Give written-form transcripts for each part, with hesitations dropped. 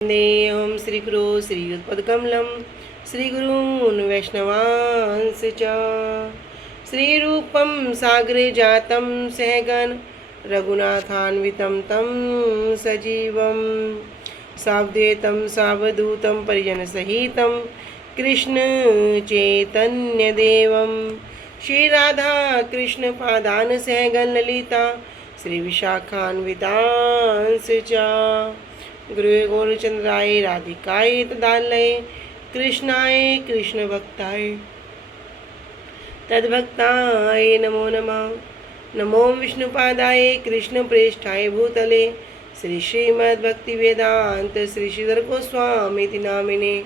वन्देऽहं श्रीगुरो श्रीयुतपदकमलं श्रीगुरून् वैष्णवांश्च च श्रीरूपं सागरे जातं सहगण रघुनाथान्वितं तं सजीवं सावधूतं सावधूतं परिजनसहितं कृष्णचैतन्यदेवं श्रीराधा कृष्णपादान् सहगण ललिता श्रीविशाखान्वितांश्च च गुरु गौरचंद्राय राधिकाय तदालय कृष्णाय कृष्ण भक्ताय तद्भक्ताय नमो नमः। नमो विष्णुपादाय कृष्ण प्रेष्ठाय भूतले श्री श्रीमद्भक्ति वेदांत श्री श्रीधर गोस्वामी नामिने।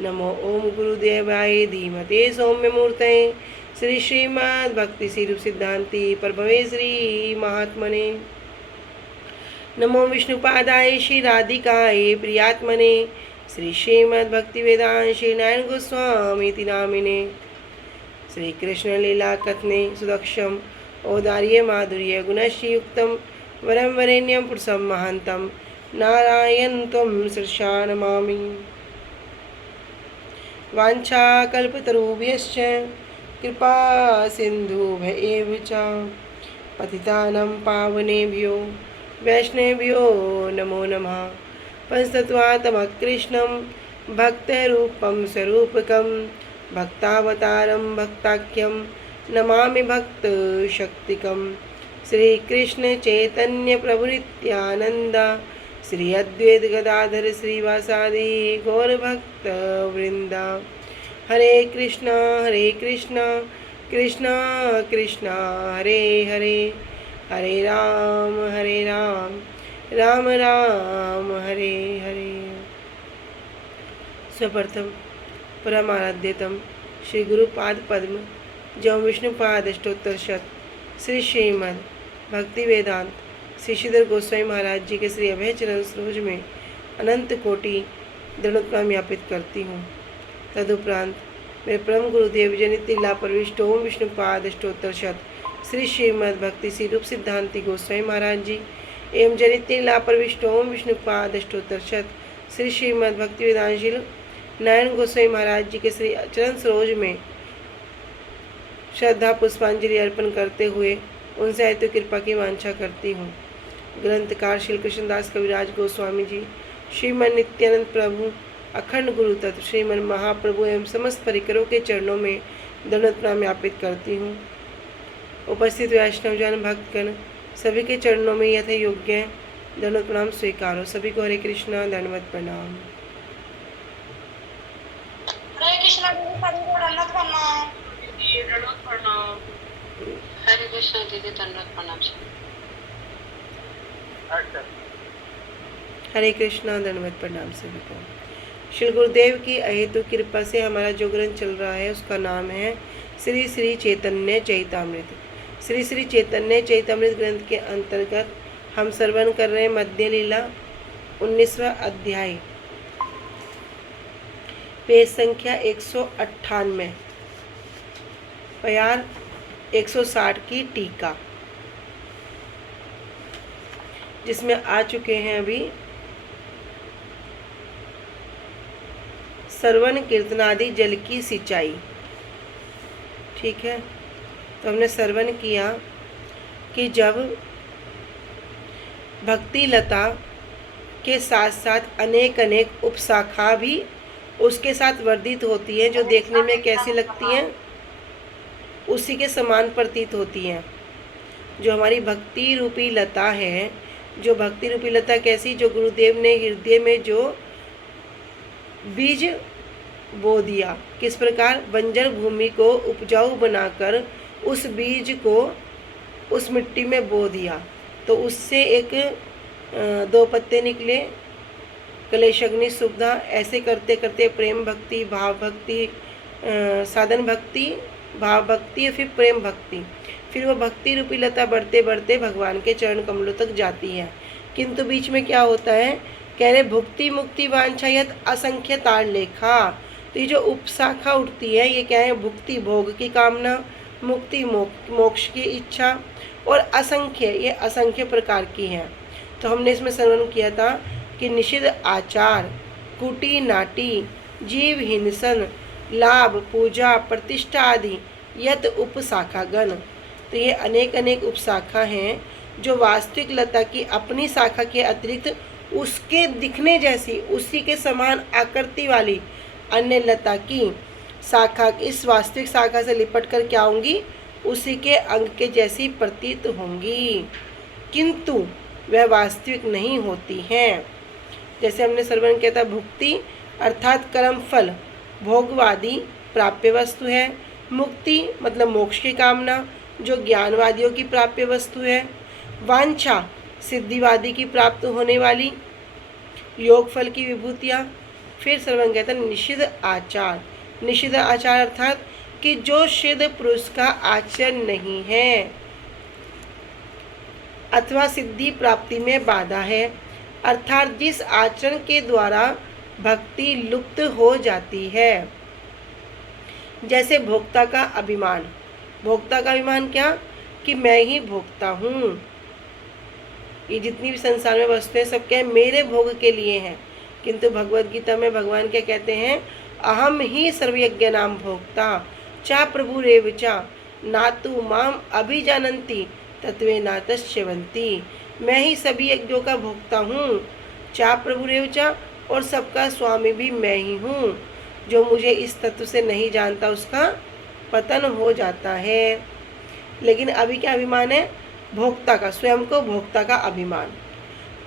नमो ओम गुरुदेवाय धीमते सौम्य मूर्तये श्री श्रीमद्भक्ति सिरूप सिद्धांति प्रभवे श्री महात्मने। नमो विष्णुपादाय श्री राधिकाय प्रियात्मने श्री श्रीमद्भक्ति वेदांत श्री नारायण गोस्वामी नामिने। श्री कृष्ण लीला कथने सुदक्षम औदार्य माधुर्य गुणश्रीयुक्तं वरं वरेण्यं पुरुषं महान्तं नारायण त्वं सृषा नमामि। वाञ्छाकल्पतरुभ्यश्च कृपा सिन्धुभ्येव च पतितानां पावनेभ्यो वैष्णवेभ्यो नमो नमः। पंचतत्त्वात्मकृष्णं भक्तरूपं स्वरूपकं भक्तावतारं भक्ताख्यं नमामि भक्तशक्तिकं। श्रीकृष्ण चैतन्य प्रभु नित्यानंद श्री अद्वैत गदाधर श्रीवासादि गौरभक्तवृंद। हरे कृष्णा कृष्णा कृष्णा हरे हरे हरे राम राम राम हरे हरे। सर्वप्रथम परमाराध्यतम श्री गुरुपाद पद्म जव विष्णुपाद अष्टोत्तर शत श्री श्रीमद् भक्ति वेदांत श्री श्रीधर गोस्वामी महाराज जी के श्री अभय चरण सरोज में अनंत कोटि दंडवत प्रणाम ज्ञापित करती हूँ। तदुपरांत मेरे परम गुरुदेव जनित लीला प्रविष्ट ओम विष्णुपाद अष्टोत्तर शत श्री श्रीमद् भक्ति सिरूप सिद्धांति गोस्वामी महाराज जी एवं जनित लीला प्रविष्ट ओम विष्णुपाद अष्टोत्तर शत श्री श्रीमद् भक्ति वेदांत श्री नारायण गोस्वामी महाराज जी के श्री चरण सरोज में श्रद्धा पुष्पांजलि अर्पण करते हुए उनसे आयतु कृपा की वांछा करती हूँ। ग्रंथकार श्री कृष्णदास कविराज गोस्वामी जी, श्रीमन नित्यानंद प्रभु, अखंड गुरु तत्व श्रीमन महाप्रभु एवं समस्त परिकरों के चरणों में दंडवत प्रणाम ज्ञापित करती हूँ। उपस्थित वैष्णवजन भक्तगण सभी के चरणों में यथा योग्य है दंडवत प्रणाम स्वीकारो। सभी को हरे कृष्णा दंडवत प्रणाम। हरे कृष्णा दीदी दंडवत प्रणाम। हरे कृष्णा दीदी दंडवत प्रणाम। हरे कृष्णा दंडवत प्रणाम सभी को। श्री गुरुदेव की अहेतु कृपा से हमारा जो ग्रंथ चल रहा है उसका नाम है श्री श्री चैतन्य चैतामृत। श्री श्री चैतन्य चैतामृत ग्रंथ के अंतर्गत हम श्रवण कर रहे हैं मध्य लीला 19वां अध्याय, पेज संख्या 198, प्यार 160 की टीका, जिसमें आ चुके हैं अभी श्रवण कीर्तनादि जल की सिंचाई। ठीक है, तो हमने श्रवण किया कि जब भक्ति लता के साथ साथ अनेक अनेक उपशाखा भी उसके साथ वर्धित होती हैं, जो देखने में कैसी लगती हैं, उसी के समान प्रतीत होती हैं। जो हमारी भक्ति रूपी लता है, जो भक्ति रूपी लता कैसी, जो गुरुदेव ने हृदय में जो बीज बो दिया, किस प्रकार बंजर भूमि को उपजाऊ बनाकर उस बीज को उस मिट्टी में बो दिया, तो उससे एक 2 पत्ते निकले, कलेशग्नि सुविधा। ऐसे करते करते प्रेम भक्ति, भाव भक्ति, साधन भक्ति, भाव भक्ति और फिर प्रेम भक्ति, फिर वो भक्ति रूपी लता बढ़ते बढ़ते भगवान के चरण कमलों तक जाती है। किंतु बीच में क्या होता है, कह रहे भुक्ति मुक्ति वांछा यत असंख्य तार लेखा। तो ये जो उपशाखा उठती है, ये क्या है, भुक्ति भोग की कामना, मुक्ति मोक्ष की इच्छा, और असंख्य ये असंख्य प्रकार की हैं। तो हमने इसमें श्रवण किया था कि निषिद्ध आचार, कुटी नाटी, जीव हिंसन, लाभ, पूजा, प्रतिष्ठा आदि यत उपशाखागण। तो ये अनेक अनेक उपशाखा हैं जो वास्तविक लता की अपनी शाखा के अतिरिक्त उसके दिखने जैसी, उसी के समान आकृति वाली अन्य लता की शाखा इस वास्तविक शाखा से लिपट कर क्या होंगी, उसी के अंग के जैसी प्रतीत होंगी, किंतु वह वास्तविक नहीं होती हैं। जैसे हमने श्रवण किया था, भुक्ति अर्थात कर्म फल भोगवादी प्राप्य वस्तु है। मुक्ति मतलब मोक्ष की कामना जो ज्ञानवादियों की प्राप्य वस्तु है। वांछा सिद्धिवादी की प्राप्त होने वाली योग फल की विभूतियाँ। फिर श्रवण कहते हैं निषिद्ध आचार। निषिद्ध आचार अर्थात कि जो सिद्ध पुरुष का आचरण नहीं है अथवा सिद्धि प्राप्ति में बाधा है, अर्थात जिस आचरण के द्वारा भक्ति लुप्त हो जाती है। जैसे भोक्ता का अभिमान। भोक्ता का अभिमान क्या, कि मैं ही भोक्ता हूँ, ये जितनी भी संसार में वस्तुएं सब क्या है, मेरे भोग के लिए हैं। किंतु भगवद गीता में भगवान क्या कहते हैं, अहम ही सर्वयज्ञ नाम भोक्ता चा प्रभु रेव चा नातु माम अभिजानन्ति तत्वे नातश्चवन्ति। मैं ही सभी यज्ञों का भोक्ता हूँ, चा प्रभु रेव चा, और सबका स्वामी भी मैं ही हूँ। जो मुझे इस तत्व से नहीं जानता उसका पतन हो जाता है। लेकिन अभी क्या अभिमान है, भोक्ता का, स्वयं को भोक्ता का अभिमान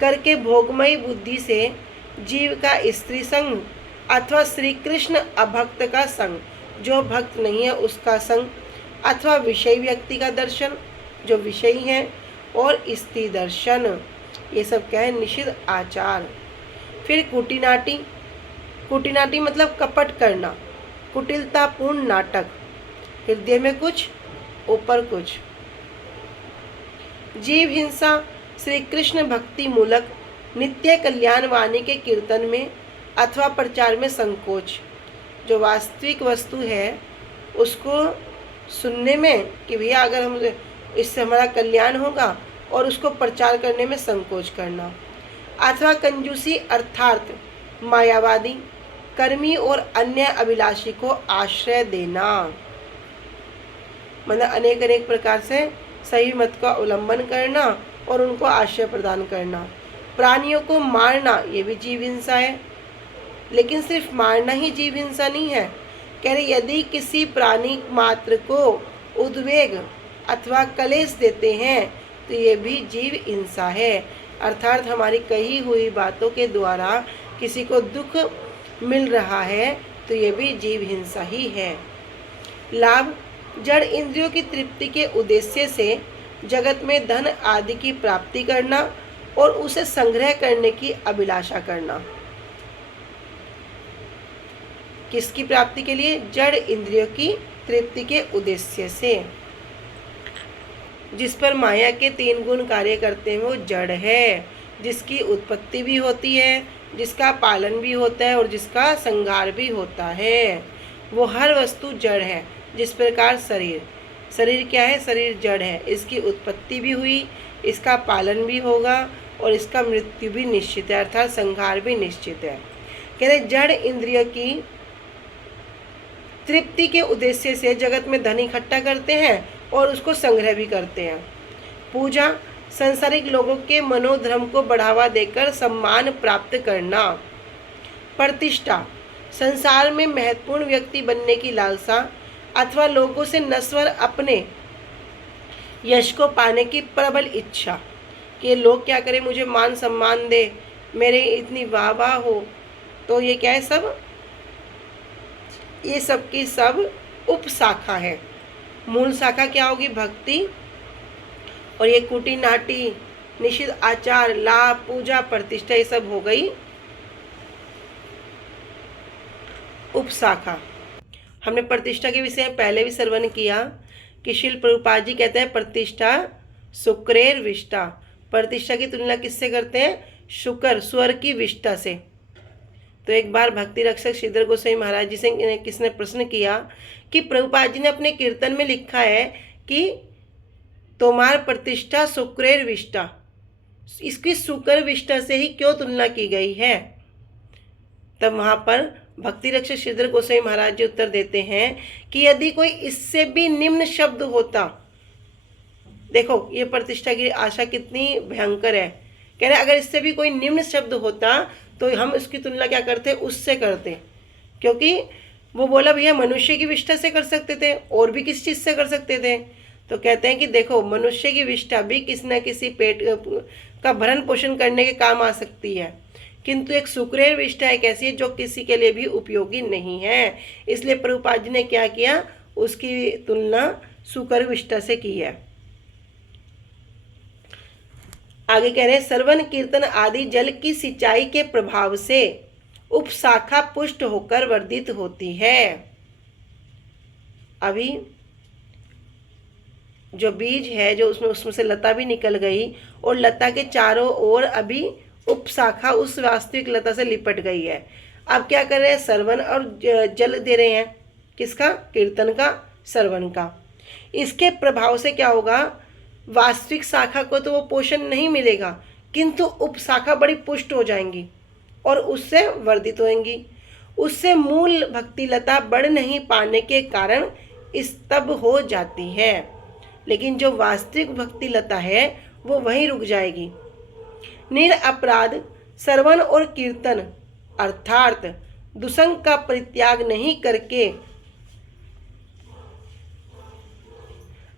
करके भोगमयी बुद्धि से जीव का स्त्री संग अथवा श्री कृष्ण अभक्त का संग, जो भक्त नहीं है उसका संग, अथवा विषय व्यक्ति का दर्शन जो विषयी है, और स्त्री दर्शन, ये सब क्या है, निषिद्ध आचार। फिर कुटिनाटी। कुटिनाटी मतलब कपट करना, कुटिलतापूर्ण नाटक, हृदय में कुछ ऊपर कुछ। जीव हिंसा, श्री कृष्ण भक्ति मूलक नित्य कल्याण वाणी के कीर्तन में अथवा प्रचार में संकोच, जो वास्तविक वस्तु है उसको सुनने में कि भैया अगर हम इससे हमारा कल्याण होगा, और उसको प्रचार करने में संकोच करना। अथवा कंजूसी अर्थात मायावादी, कर्मी और अन्य अभिलाषी को आश्रय देना, मतलब अनेक अनेक प्रकार से सही मत का उल्लंघन करना और उनको आश्रय प्रदान करना। प्राणियों को मारना, ये भी जीव हिंसा है। लेकिन सिर्फ मारना ही जीव हिंसा नहीं है, कह रहे यदि किसी प्राणी मात्र को उद्वेग अथवा कलेश देते हैं तो ये भी जीव हिंसा है। अर्थात हमारी कही हुई बातों के द्वारा किसी को दुख मिल रहा है तो ये भी जीव हिंसा ही है। लाभ, जड़ इंद्रियों की तृप्ति के उद्देश्य से जगत में धन आदि की प्राप्ति करना और उसे संग्रह करने की अभिलाषा करना। किसकी प्राप्ति के लिए, जड़ इंद्रियों की तृप्ति के उद्देश्य से। जिस पर माया के 3 गुण कार्य करते हैं वो जड़ है, जिसकी उत्पत्ति भी होती है, जिसका पालन भी होता है और जिसका संहार भी होता है। वो हर वस्तु जड़ है। जिस प्रकार शरीर, शरीर क्या है, शरीर जड़ है, इसकी उत्पत्ति भी हुई, इसका पालन भी होगा और इसका मृत्यु भी निश्चित है, अर्थात संहार भी निश्चित है। कह रहे जड़ इंद्रिय की तृप्ति के उद्देश्य से जगत में धन इकट्ठा करते हैं और उसको संग्रह भी करते हैं। पूजा, संसारिक लोगों के मनोधर्म को बढ़ावा देकर सम्मान प्राप्त करना। प्रतिष्ठा, संसार में महत्वपूर्ण व्यक्ति बनने की लालसा अथवा लोगों से नश्वर अपने यश को पाने की प्रबल इच्छा, कि लोग क्या करें, मुझे मान सम्मान दे, मेरे इतनी वाह वाह हो। तो ये क्या है, सब ये सब की सब उपशाखा है। मूल शाखा क्या होगी, भक्ति, और ये कुटी नाटी, निषिद्ध आचार, लाभ, पूजा, प्रतिष्ठा, ये सब हो गई उपशाखा। हमने प्रतिष्ठा के विषय पहले भी श्रवण किया कि श्रील प्रभुपाद जी कहते हैं प्रतिष्ठा शुक्रेर विष्टा। प्रतिष्ठा की तुलना किससे करते हैं, शुक्र, स्वर की विष्टा से। तो एक बार भक्ति रक्षक श्रीधर गोस्वामी महाराज जी से किसने प्रश्न किया कि प्रभुपाद जी ने अपने कीर्तन में लिखा है कि तुम्हार प्रतिष्ठा शुक्रेर विष्टा, इसकी शुकर विष्ठा से ही क्यों तुलना की गई है? तब वहां पर भक्ति रक्षक श्रीधर गोस्वामी महाराज जी उत्तर देते हैं कि यदि कोई इससे भी निम्न शब्द होता, देखो ये प्रतिष्ठा की आशा कितनी भयंकर है। कह रहे अगर इससे भी कोई निम्न शब्द होता तो हम इसकी तुलना क्या करते, उससे करते, क्योंकि वो बोला भैया मनुष्य की विष्ठा से कर सकते थे, और भी किस चीज़ से कर सकते थे। तो कहते हैं कि देखो मनुष्य की विष्ठा भी किसी न किसी पेट का भरण पोषण करने के काम आ सकती है, किंतु एक सुक्रेर विष्ठा एक ऐसी है जो किसी के लिए भी उपयोगी नहीं है। इसलिए प्रभुपाद जी ने क्या किया, उसकी तुलना सुकर विष्ठा से की है। आगे कह रहे हैं श्रवण कीर्तन आदि जल की सिंचाई के प्रभाव से उपशाखा पुष्ट होकर वर्धित होती है। अभी जो बीज है जो उसमें से लता भी निकल गई और लता के चारों ओर अभी उपशाखा उस वास्तविक लता से लिपट गई है। अब क्या कर रहे हैं, श्रवण और जल दे रहे हैं, किसका, कीर्तन का, श्रवण का। इसके प्रभाव से क्या होगा, वास्तविक शाखा को तो वो पोषण नहीं मिलेगा, किंतु उपशाखा बड़ी पुष्ट हो जाएंगी और उससे वर्धित होंगी। उससे मूल भक्ति लता बढ़ नहीं पाने के कारण स्तब्ध हो जाती है, लेकिन जो वास्तविक भक्ति लता है वो वहीं रुक जाएगी। निरअपराध श्रवण और कीर्तन अर्थात दुसंग का परित्याग नहीं करके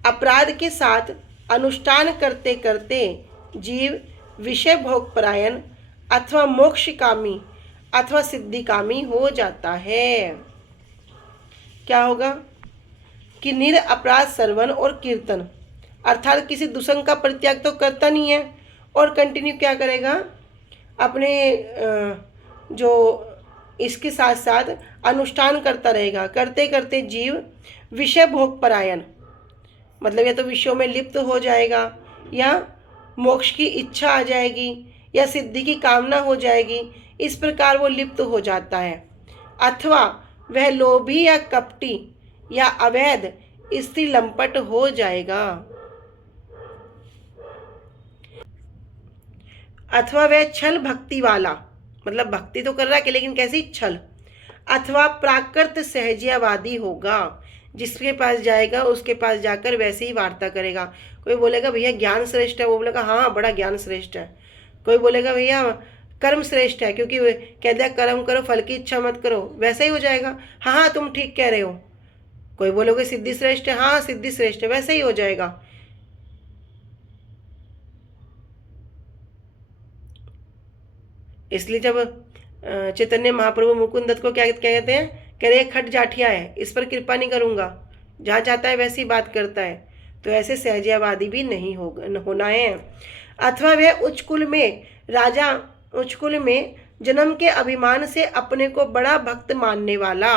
अपराध के साथ अनुष्ठान करते करते जीव विषय भोग परायण अथवा मोक्षकामी अथवा सिद्धिकामी हो जाता है। क्या होगा कि निरअपराध श्रवण और कीर्तन अर्थात किसी दुसंग का परित्याग तो करता नहीं है और कंटिन्यू क्या करेगा, अपने जो इसके साथ साथ अनुष्ठान करता रहेगा। करते करते जीव विषय भोग परायण, मतलब या तो विषयों में लिप्त हो जाएगा, या मोक्ष की इच्छा आ जाएगी, या सिद्धि की कामना हो जाएगी, इस प्रकार वो लिप्त हो जाता है। अथवा वह लोभी या कपटी या अवैध स्त्री लंपट हो जाएगा, अथवा वह छल भक्ति वाला, मतलब भक्ति तो कर रहा है लेकिन कैसी छल, अथवा प्राकृत सहजयावादी होगा, जिसके पास जाएगा उसके पास जाकर वैसे ही वार्ता करेगा। कोई बोलेगा भैया ज्ञान श्रेष्ठ है, वो बोलेगा हाँ बड़ा ज्ञान श्रेष्ठ है। कोई बोलेगा भैया कर्म श्रेष्ठ है, क्योंकि कह दिया कर्म करो फल की इच्छा मत करो, वैसे ही हो जाएगा, हाँ हाँ तुम ठीक कह रहे हो। कोई बोलोगे सिद्धि श्रेष्ठ है, हाँ सिद्धि श्रेष्ठ है, वैसे ही हो जाएगा। इसलिए जब चैतन्य महाप्रभु मुकुंद दत्त को क्या कहते हैं, कह रहे खट जाठिया है, इस पर कृपा नहीं करूँगा, जहाँ चाहता है वैसी बात करता है, तो ऐसे सहजयावादी भी नहीं होना है। अथवा वह उच्च कुल में राजा, उच्च कुल में जन्म के अभिमान से अपने को बड़ा भक्त मानने वाला,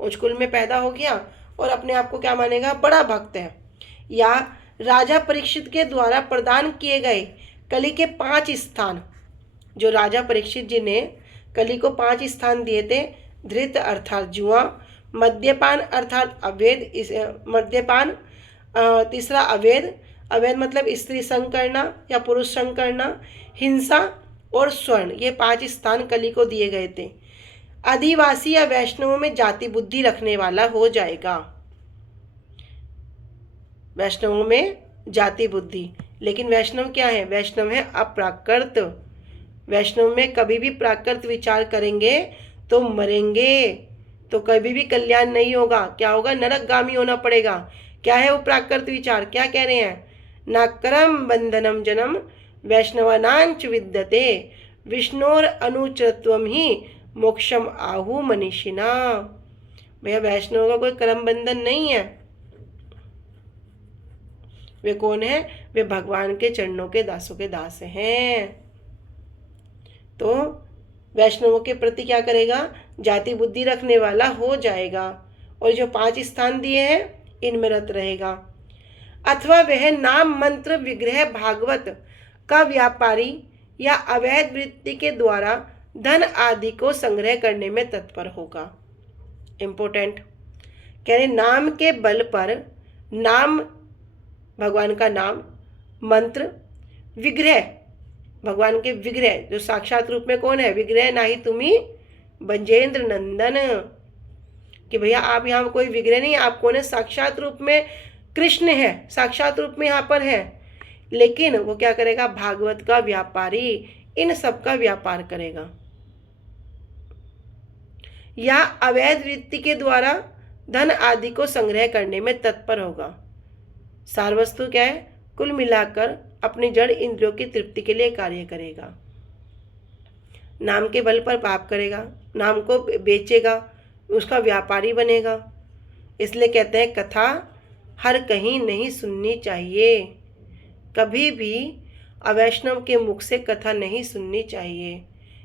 उच्च कुल में पैदा हो गया और अपने आप को क्या मानेगा, बड़ा भक्त है। या राजा परीक्षित के द्वारा प्रदान किए गए कली के 5 स्थान, जो राजा परीक्षित जी ने कली को 5 स्थान दिए थे, धृत अर्थात जुआ, मद्यपान अर्थात अवैध मद्यपान, तीसरा अवैध, अवैध मतलब स्त्री संग करना या पुरुष संग करना, हिंसा और स्वर्ण, ये 5 स्थान कली को दिए गए थे। आदिवासी या वैष्णवों में जाति बुद्धि रखने वाला हो जाएगा, वैष्णवों में जाति बुद्धि, लेकिन वैष्णव क्या है, वैष्णव है अप्राकृत। वैष्णव में कभी भी प्राकृत विचार करेंगे तो मरेंगे, तो कभी भी कल्याण नहीं होगा। क्या होगा, नरकगामी होना पड़ेगा। क्या है वो प्राकृत विचार, क्या कह रहे हैं, ना करम बंधनम जन्म वैष्णवानांच विद्यते विष्णोर अनुचरत्वम ही मोक्षम आहु मनीषिना। भैया वैष्णव का कोई कर्म बंधन नहीं है, वे कौन है, वे भगवान के चरणों के दासों के दास हैं। तो वैष्णवों के प्रति क्या करेगा, जाति बुद्धि रखने वाला हो जाएगा और जो 5 स्थान दिए हैं इनमें रत रहेगा। अथवा वह नाम मंत्र विग्रह भागवत का व्यापारी या अवैध वृत्ति के द्वारा धन आदि को संग्रह करने में तत्पर होगा। इम्पोर्टेंट, कह रहे नाम के बल पर, नाम भगवान का नाम, मंत्र, विग्रह भगवान के विग्रह, जो साक्षात रूप में कौन है? विग्रह नाही तुम्ही बंजेंद्र नंदन, कि भैया आप यहाँ कोई विग्रह नहीं, आप कौन है? साक्षात रूप में कृष्ण है, साक्षात रूप में यहाँ पर है। लेकिन वो क्या करेगा? भागवत का व्यापारी, इन सब का व्यापार करेगा, या अवैध वृत्ति के द्वारा धन आदि को संग्रह करने में तत्पर होगा। सार वस्तु क्या है? कुल मिलाकर अपनी जड़ इंद्रियों की तृप्ति के लिए कार्य करेगा, नाम के बल पर पाप करेगा, नाम को बेचेगा, उसका व्यापारी बनेगा। इसलिए कहते हैं कथा हर कहीं नहीं सुननी चाहिए, कभी भी अवैष्णव के मुख से कथा नहीं सुननी चाहिए।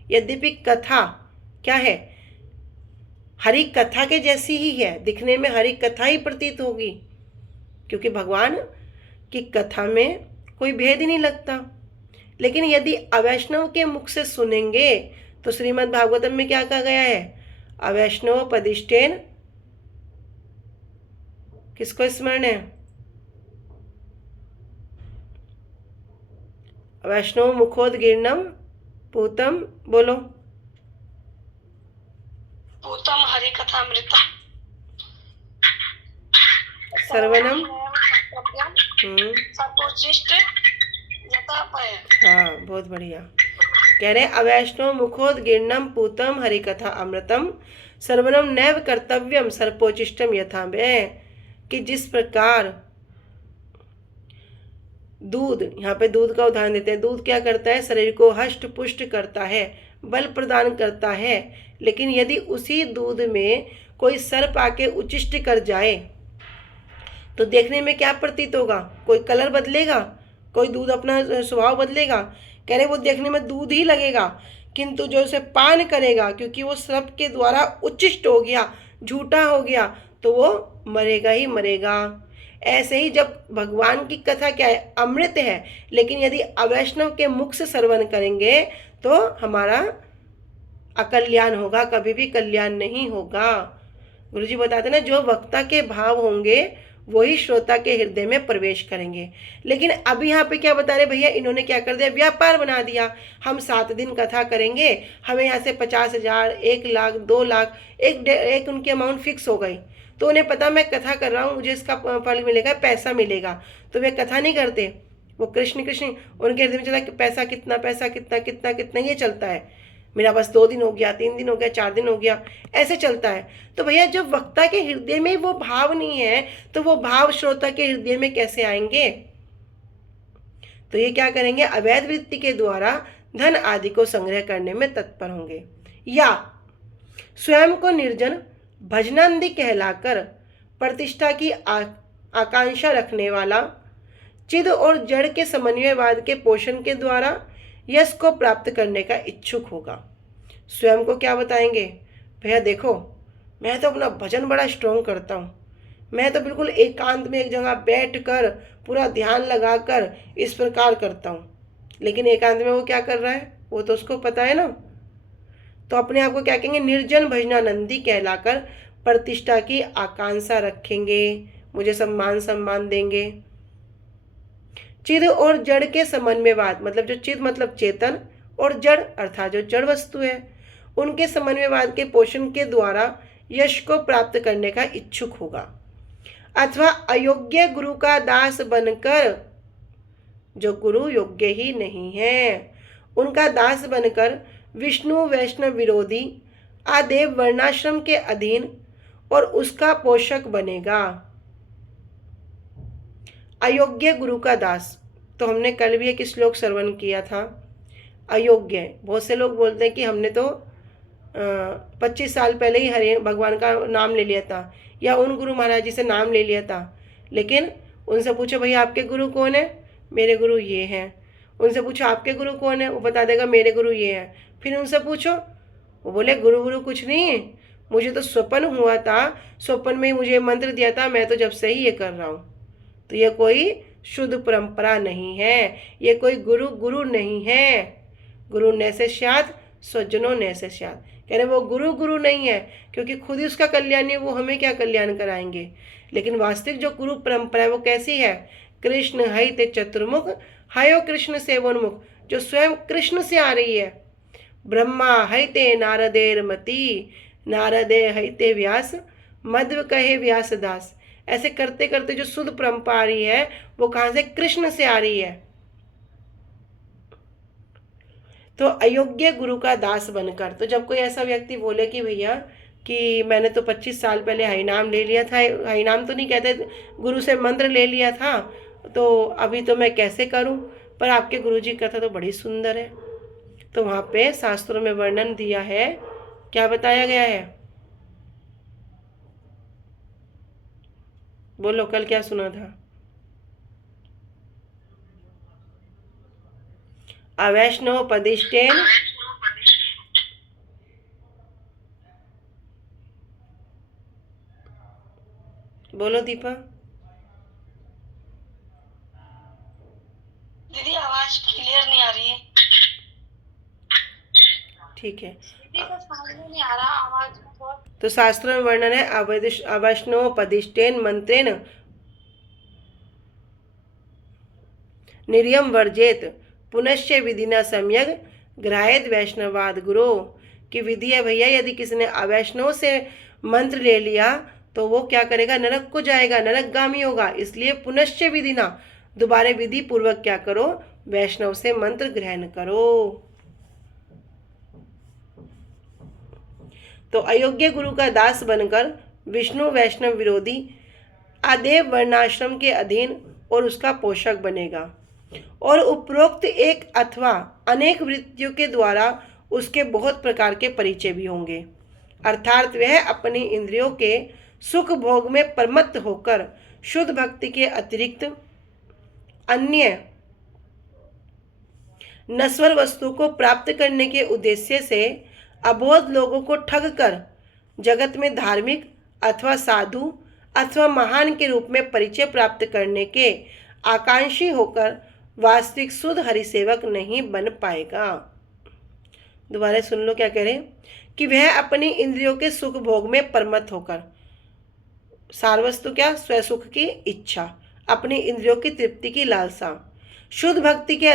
यद्यपि कथा क्या है? हरि कथा के जैसी ही है, दिखने में हरि कथा ही प्रतीत होगी, क्योंकि भगवान की कथा में कोई भेद ही नहीं लगता। लेकिन यदि अवैष्णव के मुख से सुनेंगे तो श्रीमद् भागवतम में क्या कहा गया है? अवैष्णव पदिष्टेन, किसको स्मरण है? वैष्णव मुखोदगीर्णम पूतम, बोलो। पूतम हरि कथामृतम सर्वनम सपोचिष्ट यथापय। हाँ, बहुत बढ़िया। कह रहे अवैष्णव मुखोदगीर्णम पूतम हरि कथा अमृतम सर्वनम नैव कर्तव्यम सर्पोचिष्टम यथापय, कि जिस प्रकार दूध, यहाँ पे दूध का उदाहरण देते हैं। दूध क्या करता है? शरीर को हष्ट पुष्ट करता है, बल प्रदान करता है। लेकिन यदि उसी दूध में कोई सर्प आके उचिष्ट कर जाए तो देखने में क्या प्रतीत होगा? कोई कलर बदलेगा? कोई दूध अपना स्वभाव बदलेगा? कह रहे वो देखने में दूध ही लगेगा, किंतु जो उसे पान करेगा, क्योंकि वो सर्प के द्वारा उचिष्ट हो गया, झूठा हो गया, तो वो मरेगा ही मरेगा। ऐसे ही जब भगवान की कथा क्या है? अमृत है, लेकिन यदि अवैष्णव के मुख से श्रवण करेंगे तो हमारा अकल्याण होगा, कभी भी कल्याण नहीं होगा। गुरुजी बताते ना, जो वक्ता के भाव होंगे वही श्रोता के हृदय में प्रवेश करेंगे। लेकिन अभी यहाँ पे क्या बता रहे भैया? इन्होंने क्या कर दिया? व्यापार बना दिया। हम 7 दिन कथा करेंगे, हमें यहाँ से 50,000, 1 लाख, 2 लाख, एक उनकी अमाउंट फिक्स हो गई। तो उन्हें पता मैं कथा कर रहा हूँ, मुझे इसका फल मिलेगा, पैसा मिलेगा, तो वे कथा नहीं करते। वो कृष्ण कृष्ण, उनके हृदय में चला कि पैसा कितना, पैसा कितना, कितना कितना, ये चलता है। मेरा बस 2 दिन हो गया, 3 दिन हो गया, 4 दिन हो गया, ऐसे चलता है। तो भैया जब वक्ता के हृदय में वो भाव नहीं है तो वो भाव श्रोता के हृदय में कैसे आएंगे? तो ये क्या करेंगे? अवैध वृत्ति के द्वारा धन आदि को संग्रह करने में तत्पर होंगे, या स्वयं को निर्जन भजनांदी कहलाकर प्रतिष्ठा की आकांक्षा रखने वाला, चिद और जड़ के समन्वयवाद के पोषण के द्वारा यश को प्राप्त करने का इच्छुक होगा। स्वयं को क्या बताएंगे? भैया देखो, मैं तो अपना भजन बड़ा स्ट्रॉन्ग करता हूँ, मैं तो बिल्कुल एकांत में एक जगह बैठकर पूरा ध्यान लगाकर इस प्रकार करता हूँ। लेकिन एकांत में वो क्या कर रहा है? वो तो उसको पता है ना। तो अपने आप को क्या कहेंगे? निर्जन भजनानंदी कहलाकर प्रतिष्ठा की आकांक्षा रखेंगे, मुझे सम्मान देंगे। चिद और जड़ के समन्वयवाद, मतलब जो चिद मतलब चेतन और जड़ अर्थात जो जड़ वस्तु है, उनके समन्वयवाद के पोषण के द्वारा यश को प्राप्त करने का इच्छुक होगा। अथवा अयोग्य गुरु का दास बनकर, जो गुरु योग्य ही नहीं है उनका दास बनकर विष्णु वैष्णव विरोधी आदेव वर्णाश्रम के अधीन और उसका पोषक बनेगा। अयोग्य गुरु का दास, तो हमने कल भी एक श्लोक श्रवण किया था। अयोग्य, बहुत से लोग बोलते हैं कि हमने तो 25 साल पहले ही हरि भगवान का नाम ले लिया था, या उन गुरु महाराज जी से नाम ले लिया था। लेकिन उनसे पूछो भैया आपके गुरु कौन है? मेरे गुरु ये हैं। उनसे पूछो आपके गुरु कौन है? वो बता देगा मेरे गुरु ये हैं। फिर उनसे पूछो, वो बोले गुरु कुछ नहीं, मुझे तो स्वप्न हुआ था, स्वप्न में ही मुझे मंत्र दिया था, मैं तो जब से ही ये कर रहा हूँ। तो ये कोई शुद्ध परंपरा नहीं है, ये कोई गुरु नहीं है। गुरु नैसे स्यात् स्वजनों नैसे स्यात्, कह रहे वो गुरु नहीं है, क्योंकि खुद ही उसका कल्याण है, वो हमें क्या कल्याण कराएंगे। लेकिन वास्तविक जो गुरु परंपरा है वो कैसी है? कृष्ण है ते चतुर्मुख, हयो कृष्ण सेवोन्मुख, जो स्वयं कृष्ण से आ रही है। ब्रह्मा हईते नारदेर मति, नारदे हईते व्यास, मध्व कहे व्यास दास। ऐसे करते करते जो शुद्ध परंपरा आ रही है वो कहाँ से? कृष्ण से आ रही है। तो अयोग्य गुरु का दास बनकर, तो जब कोई ऐसा व्यक्ति बोले कि भैया कि मैंने तो 25 साल पहले हरिनाम ले लिया था, हरिनाम तो नहीं कहते, गुरु से मंत्र ले लिया था, तो अभी तो मैं कैसे करूं? पर आपके गुरु जी कथा तो बड़ी सुंदर है। तो वहाँ पे शास्त्रों में वर्णन दिया है, क्या बताया गया है? बोलो, कल क्या सुना था? अवैष्णव पदिष्टेन, बोलो दीपा। दीदी आवाज क्लियर नहीं आ रही है। ठीक है। दीदी का समझ में नहीं आ रहा आवाज बहुत। तो शास्त्रों में वर्णन है अवैष्णव पदिष्टेन मंत्रेण निर्यम वर्जेत पुनश्च विधिना सम्यक ग्राह्यत वैष्णवाद गुरु। की विधि है भैया, यदि किसी ने अवैष्णव से मंत्र ले लिया तो वो क्या करेगा? नरक को जाएगा, नरकगामी होगा। इसलिए पुनश्च विधिना, दोबारा विधि पूर्वक क्या करो? वैष्णव से मंत्र ग्रहण करो। तो अयोग्य गुरु का दास बनकर विष्णु वैष्णव विरोधी आदेव वर्णाश्रम के अधीन और उसका पोषक बनेगा, और उपरोक्त एक अथवा अनेक वृत्तियों के द्वारा उसके बहुत प्रकार के परिचय भी होंगे। अर्थात वह अपनी इंद्रियों के सुख भोग में प्रमत्त होकर शुद्ध भक्ति के अतिरिक्त अन्य नश्वर वस्तु को प्राप्त करने के उद्देश्य से अबोध लोगों को ठग कर जगत में धार्मिक अथवा साधु अथवा महान के रूप में परिचय प्राप्त करने के आकांक्षी होकर वास्तविक शुद्ध हरिसेवक नहीं बन पाएगा। दोबारा सुन लो क्या कह रहे हैं? कि वह अपनी इंद्रियों के सुख भोग में प्रमत्त होकर, सार वस्तु क्या? स्वसुख की इच्छा, अपनी इंद्रियों की तृप्ति की लालसा, शुद्ध भक्ति के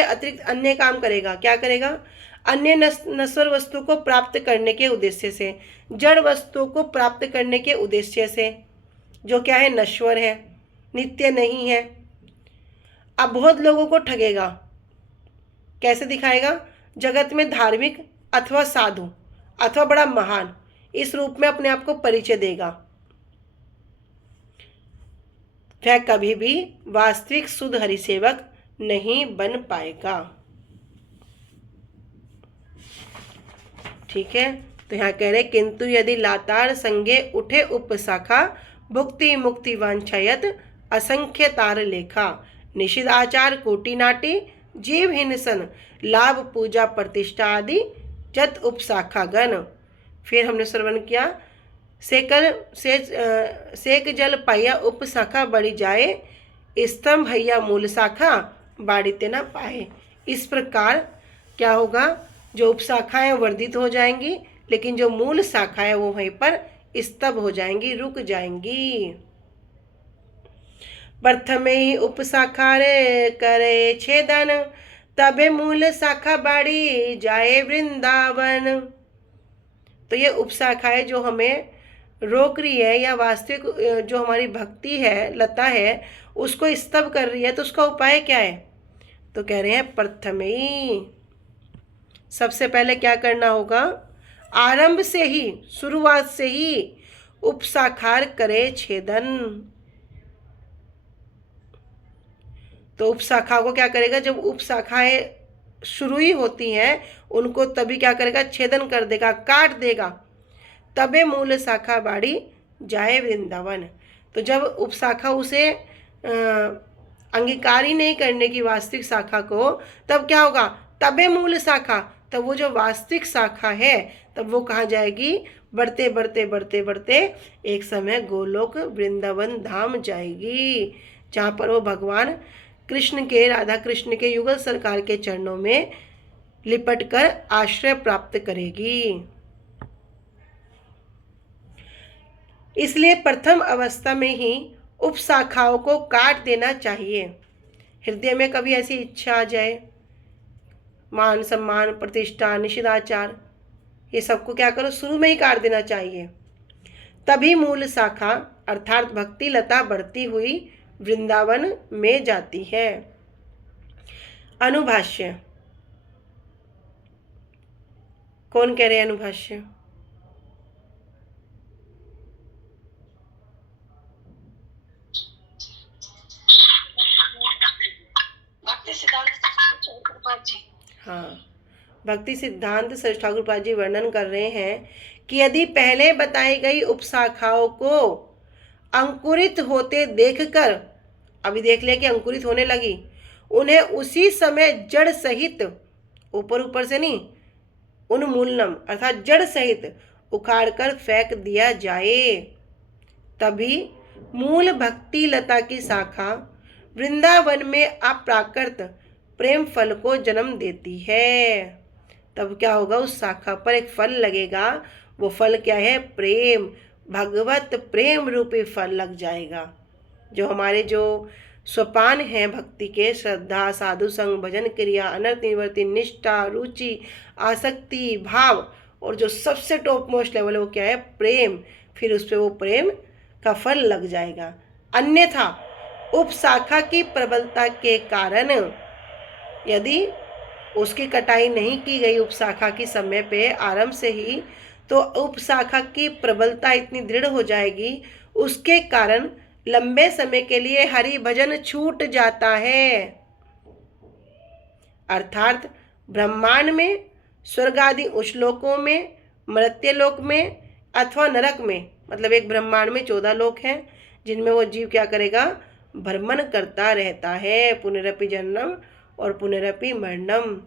अतिरिक्त अन्य काम करेगा। क्या करेगा? अन्य नश्वर वस्तु को प्राप्त करने के उद्देश्य से, जड़ वस्तुओं को प्राप्त करने के उद्देश्य से, जो क्या है? नश्वर है, नित्य नहीं है। अब बहुत लोगों को ठगेगा। कैसे दिखाएगा? जगत में धार्मिक अथवा साधु अथवा बड़ा महान, इस रूप में अपने आप को परिचय देगा। वह कभी भी वास्तविक शुद्ध हरिसेवक नहीं बन पाएगा। ठीक है। तो यहाँ कह रहे किंतु यदि लातार संगे उठे उपशाखा भुक्ति मुक्ति वांछायत असंख्य तार लेखा निषिद्ध आचार कोटि नाटी जीव हिंसन लाभ पूजा प्रतिष्ठा आदि जत उपशाखा गण। फिर हमने श्रवण किया सेक जल पाया उपशाखा बढ़ी जाए, स्तंभ भैया मूल शाखा बाड़ीते न पाए। इस प्रकार क्या होगा? जो उपशाखाएं वर्धित हो जाएंगी, लेकिन जो मूल शाखा है वो वहीं पर स्तब्ध हो जाएंगी, रुक जाएंगी। प्रथमे ही उपशाखा रे करे छेदन, तबे मूल शाखा बाड़ी जाए वृंदावन। तो ये उपशाखाएं जो हमें रोक रही है या वास्तविक जो हमारी भक्ति है, लता है, उसको स्तब्ध कर रही है, तो उसका उपाय क्या है? तो कह रहे हैं प्रथमे ही, सबसे पहले क्या करना होगा? आरंभ से ही, शुरुआत से ही उपशाखार करे छेदन। तो उपशाखा को क्या करेगा? जब उपशाखाएं शुरू ही होती हैं उनको तभी क्या करेगा? छेदन कर देगा, काट देगा। तबे मूल शाखा बाड़ी जाए वृंदावन। तो जब उपशाखा उसे अंगीकार ही नहीं करने की वास्तविक शाखा को, तब क्या होगा? तबे मूल शाखा, तब वो जो वास्तविक शाखा है तब वो कहाँ जाएगी? बढ़ते बढ़ते बढ़ते बढ़ते एक समय गोलोक वृंदावन धाम जाएगी, जहाँ पर वो भगवान कृष्ण के, राधा कृष्ण के युगल सरकार के चरणों में लिपटकर आश्रय प्राप्त करेगी। इसलिए प्रथम अवस्था में ही उपशाखाओं को काट देना चाहिए। हृदय में कभी ऐसी इच्छा आ जाए मान सम्मान, प्रतिष्ठा, निषिद्धाचार, ये सबको क्या करो, शुरू में ही काट देना चाहिए। तभी मूल शाखा अर्थात भक्ति लता बढ़ती हुई वृंदावन में जाती है। अनुभाष्य, कौन कह रहे हैं अनुभाष्य? भक्ति सिद्धांत ठाकुर जी। हाँ, भक्ति सिद्धांत सरस्वती ठाकुर पाद जी वर्णन कर रहे हैं कि यदि पहले बताई गई उपशाखाओं को अंकुरित होते देखकर, अभी देख लिया कि अंकुरित होने लगी, उन्हें उसी समय जड़ सहित, ऊपर ऊपर से नहीं, उन्मूलनम अर्थात जड़ सहित उखाड़कर फेंक दिया जाए, तभी मूल भक्ति लता की शाखा वृंदावन में अप्राकृत प्रेम फल को जन्म देती है। तब क्या होगा, उस शाखा पर एक फल लगेगा। वो फल क्या है? प्रेम, भगवत प्रेम रूपी फल लग जाएगा। जो हमारे जो सोपान हैं भक्ति के, श्रद्धा, साधु संग, भजन क्रिया, अनर्थ निवृत्ति, निष्ठा, रुचि, आसक्ति, भाव, और जो सबसे टॉप मोस्ट लेवल है वो क्या है? प्रेम। फिर उस पर वो प्रेम का फल लग जाएगा। अन्यथा उपशाखा की प्रबलता के कारण यदि उसकी कटाई नहीं की गई उपशाखा की समय पे आरंभ से ही, तो उपशाखा की प्रबलता इतनी दृढ़ हो जाएगी, उसके कारण लंबे समय के लिए हरि भजन छूट जाता है। अर्थात ब्रह्मांड में, स्वर्ग आदि उच्चलोकों में, मर्त्यलोक में अथवा नरक में, मतलब एक ब्रह्मांड में 14 लोक हैं जिनमें वो जीव क्या करेगा? भ्रमण करता रहता है, पुनरपि जन्म और पुनरपि मरणम।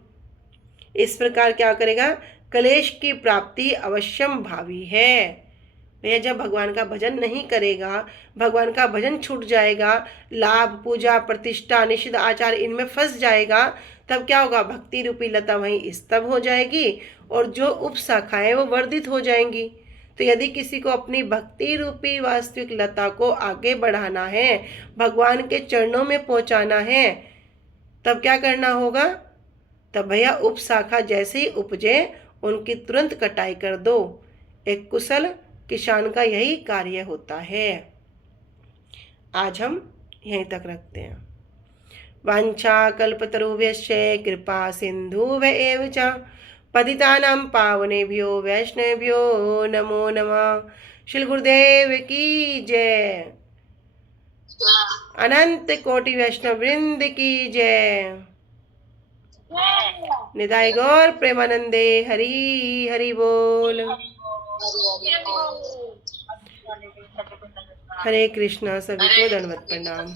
इस प्रकार क्या करेगा? कलेश की प्राप्ति अवश्यम भावी है। भैया जब भगवान का भजन नहीं करेगा, भगवान का भजन छूट जाएगा, लाभ, पूजा, प्रतिष्ठा, निषिद्ध आचार इनमें फंस जाएगा, तब क्या होगा? भक्ति रूपी लता वहीं स्तब्ध हो जाएगी और जो उपशाखाएं वो वर्धित हो जाएंगी। तो यदि किसी को अपनी भक्ति रूपी वास्तविक लता को आगे बढ़ाना है, भगवान के चरणों में पहुंचाना है, तब क्या करना होगा? तब भैया उपशाखा जैसे ही उपजे उनकी तुरंत कटाई कर दो। एक कुशल किसान का यही कार्य होता है। आज हम यहीं तक रखते हैं। वांछा कल्पतरुभ्यश्च कृपा सिंधुभ्य एव च पतितानां पावनेभ्यो वैष्णवेभ्यो नमो नमः। श्री गुरुदेव की जय। अनंत कोटि वैष्णव वृंद की जय। निताय गौर प्रेमानंदे हरि हरि बोल। हरे कृष्णा। सभी को दंडवत प्रणाम।